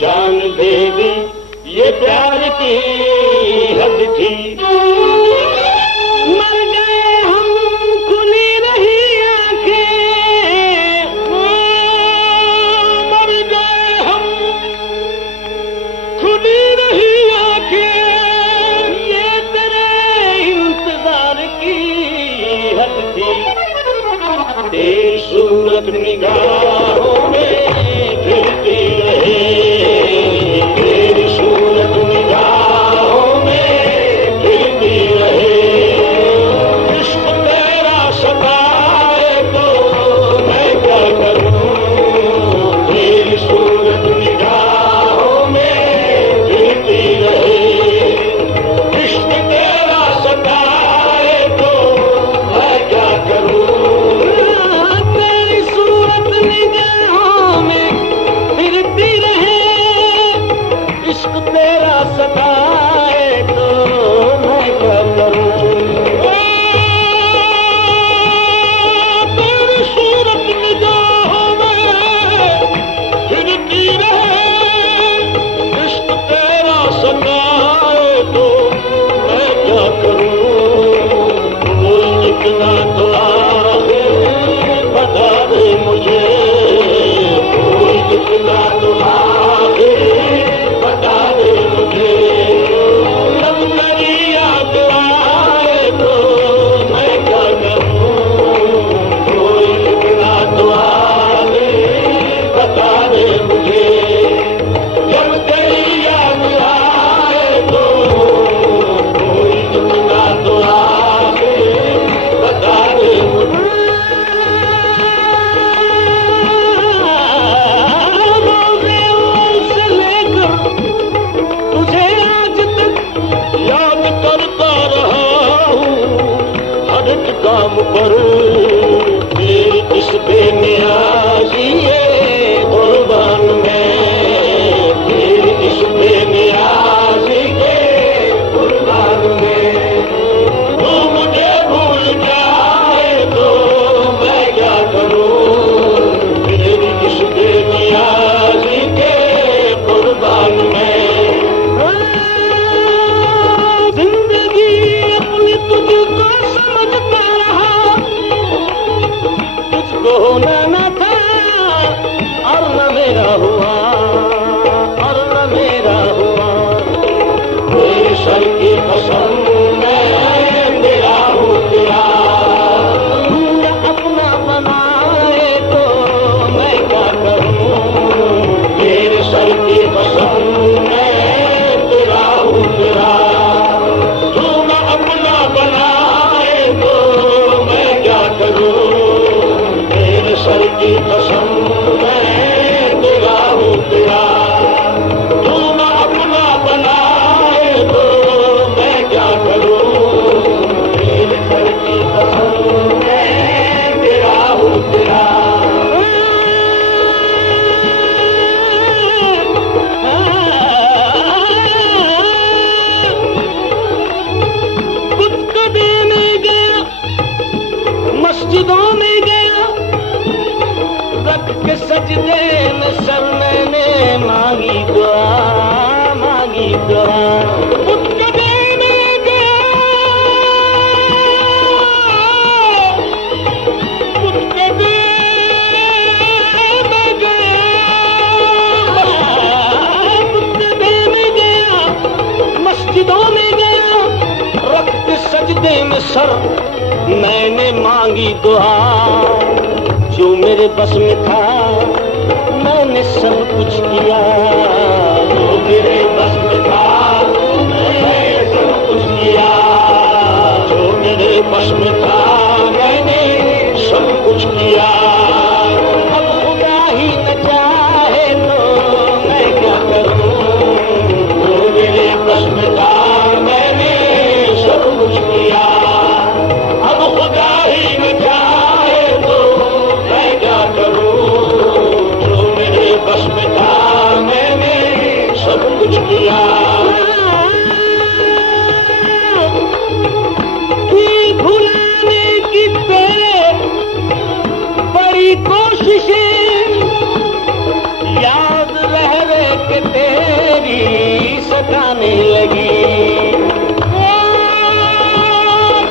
जान दे दी ये प्यार की हद थी। मर गए हम खुली रही आंखें, मर गए हम खुली रही आंखें, ये तेरे इंतजार की हद थी। तेरी सूरत निगाहों में फिरती रहे, तेरी सूरत निगाहों में फिरती रहे। इश्क तेरा सताए तो मैं क्या करूं, तेरी सूरत निगाहों में फिरती रहे। इश्क तेरा सताए तो मैं क्या करूं, इश्क तेरा सताए तो मैं क्या करूं। तेरी सूरत निगाहों में फिरती रहे, इश्क तेरा सताए तो मैं क्या करूं। कोई निकला तो आखिर बता दे मुझे, कोई निकला तो आखिर बता दे मुझे। जब तेरी याद आए तो मैं क्या करूं, कोई निकला तो आगे बता दे मुझे। जब तेरी याद आए तो कोई निकला तो आगे बता दे मुझे। तुझे आज तक याद करता रहा हूँ, हर एक काम पर तेरी इस बेनियाज़ी कुर्बान में, तेरी इस बेनियाज़ी के कुर्बान में। तू मुझे भूल जाए तो मैं क्या करूँ, तेरी इस बेनियाज़ी के कुर्बान में। जिंदगी अपनी तुझको समझता रहा, तुझको होना न था और न मेरा हुआ, और न मेरा हुआ। तेरे सर की कसम मैं तेरा हूँ तेरा, तूने अपना बनाए तो मैं क्या करूँ। तेरे सर की कसम मैं तेरा हूँ तेरा, तूने अपना बनाए तो मैं क्या करूँ। तेरे सर की कसम मैं तेरा हूँ तेरा, तूने अपना बनाए तो मैं क्या करूँ। तेरे सर की कसम मैं तेरा हूँ तेरा। कुछ कभी में गया, मस्जिदों में गया, रख के सजदे में सर मैंने मांगी दुआ, मांगी दुआ। कुछ कभी में गया, कुछ कभी में गया, कुछ कभी में गया, मस्जिदों में गया, रख के सजदे में सर मैंने मांगी दुआ। जो मेरे बस में था मैंने सब कुछ किया, जो मेरे बस में था मैंने सब कुछ किया, जो मेरे बस में था मैंने सब कुछ किया। अब खुदा ही न चाहे तो मैं क्या करूं, जो मेरे बस में था मैंने सब कुछ किया। अब खुदा ही न चाहे तो मैं क्या करूं, जो मेरे बस में था मैंने सब कुछ किया। भुलाने की तेरे के तेरी सताने लगी।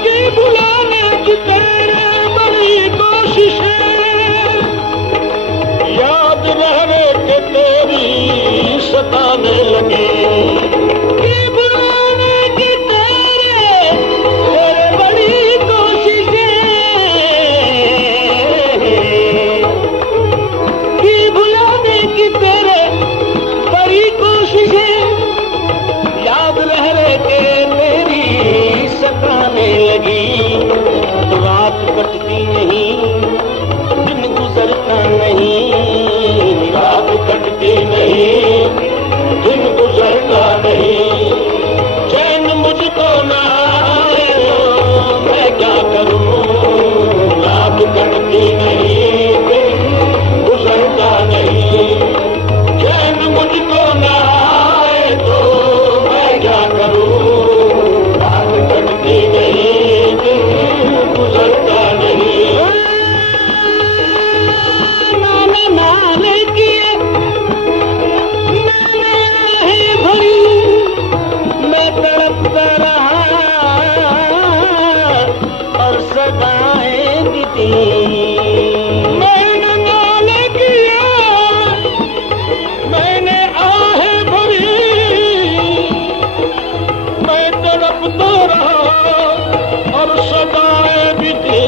कि बुलाने की तेरे बड़ी कोशिशें, याद रहने के तेरी सताने लगी। कि बुलाने की तेरे बड़ी कोशिशें, कि बुलाने की तेरे बड़ी कोशिशें, याद रहने के तेरी सताने लगी। तो रात कटती नहीं, दिन गुजरता नहीं, रात कटती नहीं, दिन गुजरता नहीं। चैन मुझको ना आए मैं क्या करूं, रात कटती नहीं, दिन गुजरता नहीं। चैन मुझको ना आए तो मैं क्या करूं, रात कटती नहीं, दिन गुजरता नहीं। मैंने नाले किए, मैंने आहें भरी, मैं तड़पता रहा और सदाएं बीती। मैंने नाले किए, मैंने आहें भरी, मैं तड़पता रहा और सदाएं बीती।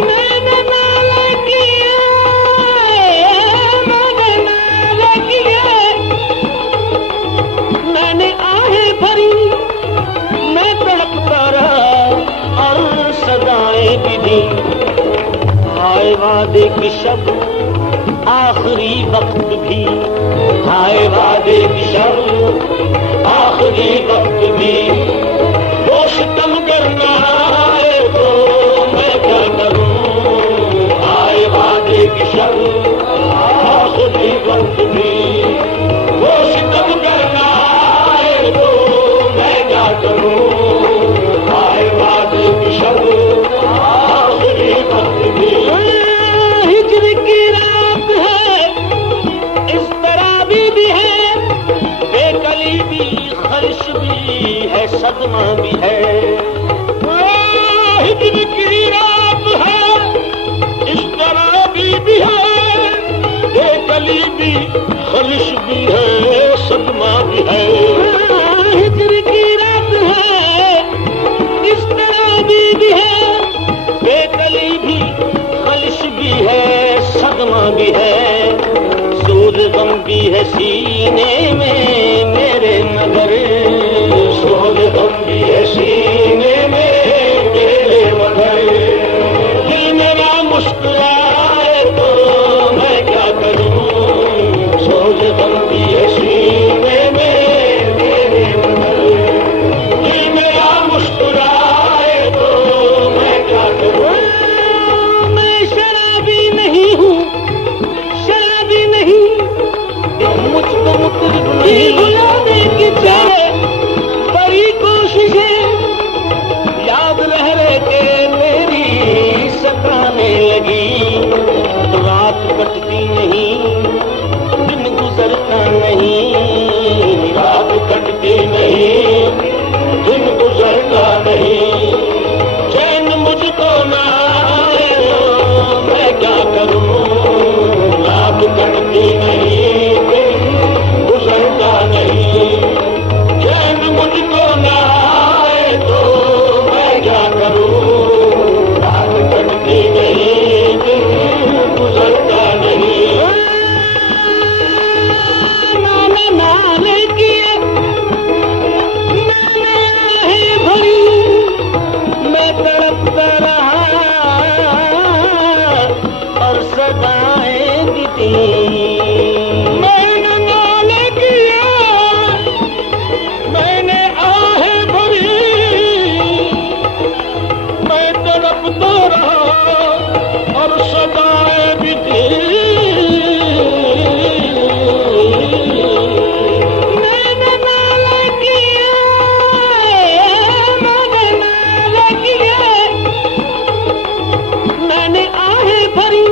मैंने नाले किए, मैंने नाले किए, मैंने आहें भरी, मैं तड़पता रहा और सदाएं बीती। आए वादे की शब आखिरी वक्त भी, आए वादे की शब आखिरी वक्त भी, वो सितम करना आए तो मैं क्या करूं। आए वादे की शब आखिरी वक्त भी, वो सितम करना आए तो मैं क्या करूं। आए वादे की शब आखिरी वक्त भी। हिज्र की रात है, इस तरह भी है, बेकली भी, खर्श भी है, सदमा भी है। हिज्र की रात है, इस तरह भी है, बेकली भी, खर्श भी है, सदमा भी है। हिज्र की रात है, इस तरह भी है, बेकली भी, खलिश भी है, सदमा भी है। सूद गम भी है सीने में मेरे, मगर सूद गम भी है सीने में मेरे, मगर दिल मेरा मुस्कुराए तो मैं क्या करूं। सूद गम भी है सीने में मेरे, मगर दिल मेरा मुस्कुराए तो मैं क्या करूं। मैं शराबी नहीं हूँ, शराबी नहीं, मुझको मुतलब नहीं। बुलाने की तेरे बड़ी कोशिशें, याद रहने के तेरी सताने लगी। तो रात कटती नहीं, दिन गुजरता नहीं, रात कटती नहीं, दिन गुजरता नहीं। चैन मुझको ना आए मैं क्या करूं, रात कटती नहीं, दिन गुजरता नहीं। चैन मुझको ना आए तो मैं क्या करूं, रात कटती नहीं, दिन गुजरता नहीं। मैंने नाले किए, मैंने आहें भरी, मैं तड़पता रहा और सदाएं बीती। मैंने नाले किए, मैंने आहें भरी, मैं तड़पता रहा और सदाएं बीती। मैंने नाले किए, मैंने नाले किए, मैंने आहें भरी,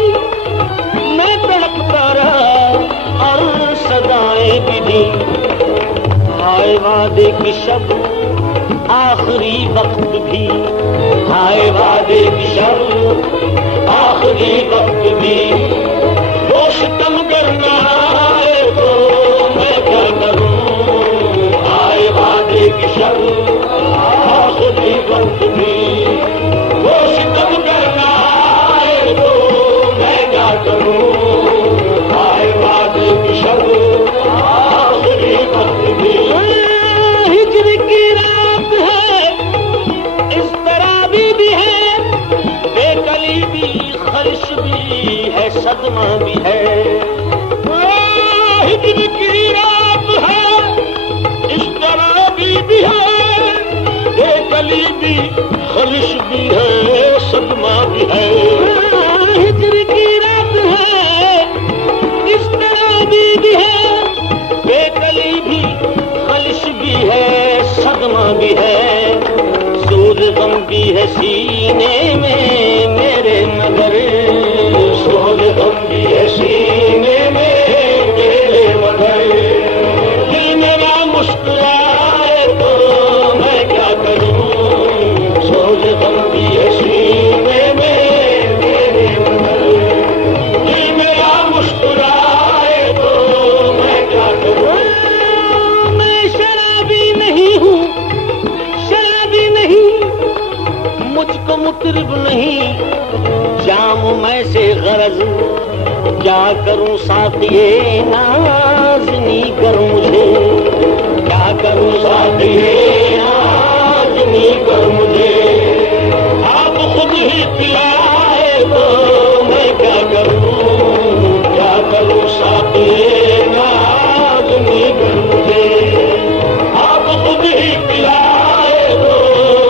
वादे की शब आखिरी वक्त भी, हाय वादे की शब आखिरी वक्त भी, वो सितम करना है तो मैं क्या करूं, हाय वादे की शब आखिरी वक्त भी, वो सितम करना है तो मैं क्या करूं, हाय वादे की शब आखिरी वक्त भी। हिज्र की रात है, इस तरह भी है, बेकली भी, खर्श भी है, सदमा भी है। हिज्र की रात है, इस तरह भी है, बेकली भी, खर्श भी है, सदमा भी है। हिज्र की रात है, इस तरह भी है, बेकली भी, खलिश भी है, सदमा भी है, सूर गम भी है सीने में मेरे, मगर सूर गम भी है सीने में मेरे, मगर दिल मेरा मुस्कुराए तो मैं क्या करूं, सूर गम भी है सीने में मेरे, मगर दिल मेरा मुस्कुराए तो मैं क्या करूं। मुझको मुतरिब नहीं, जाम मैं से गरज, क्या करूं साथिये नाज़नी कर मुझे, क्या करूं साथिये नाज़नी कर मुझे, आप खुद ही पिलाए तो मैं क्या करूं, क्या करूं साथिये नाज़नी कर मुझे, आप खुद ही पिलाए तो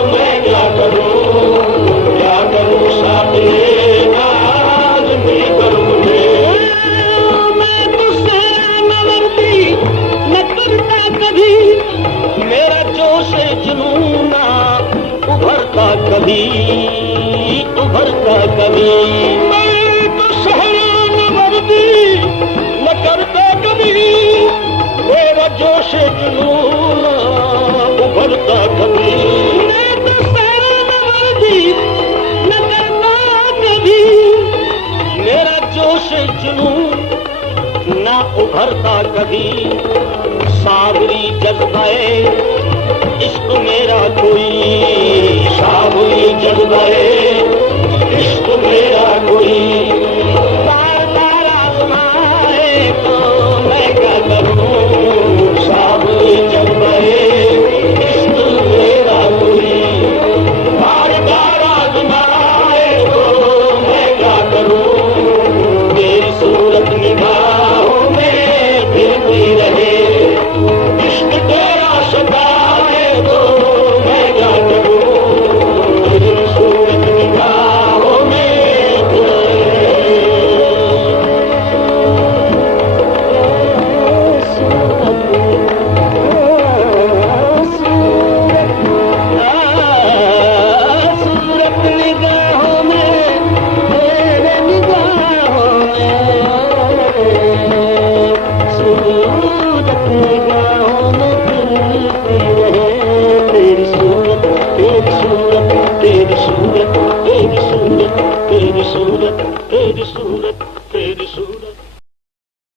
मैं क्या करूं, कभी उभरता कभी, मैं तो सहरा न वर्दी न करता कभी, मेरा जोश जुनून उभरता कभी, मैं तो सहरा न वर्दी न करता कभी, मेरा जोश जुनून न उभरता कभी, सागरी जज्बाए इश्क मेरा कोई, साबुई जज्बाए इश्क मेरा कोई, बार बार आजमाए तो मैं क्या करूं, साबुई जज्बाए इश्क मेरा कोई, बार बार आजमाए तो मैं क्या करूं, तेरी सूरत निगाहों में फिरती रहे, इश्क तेरा सदा तेरी सूरत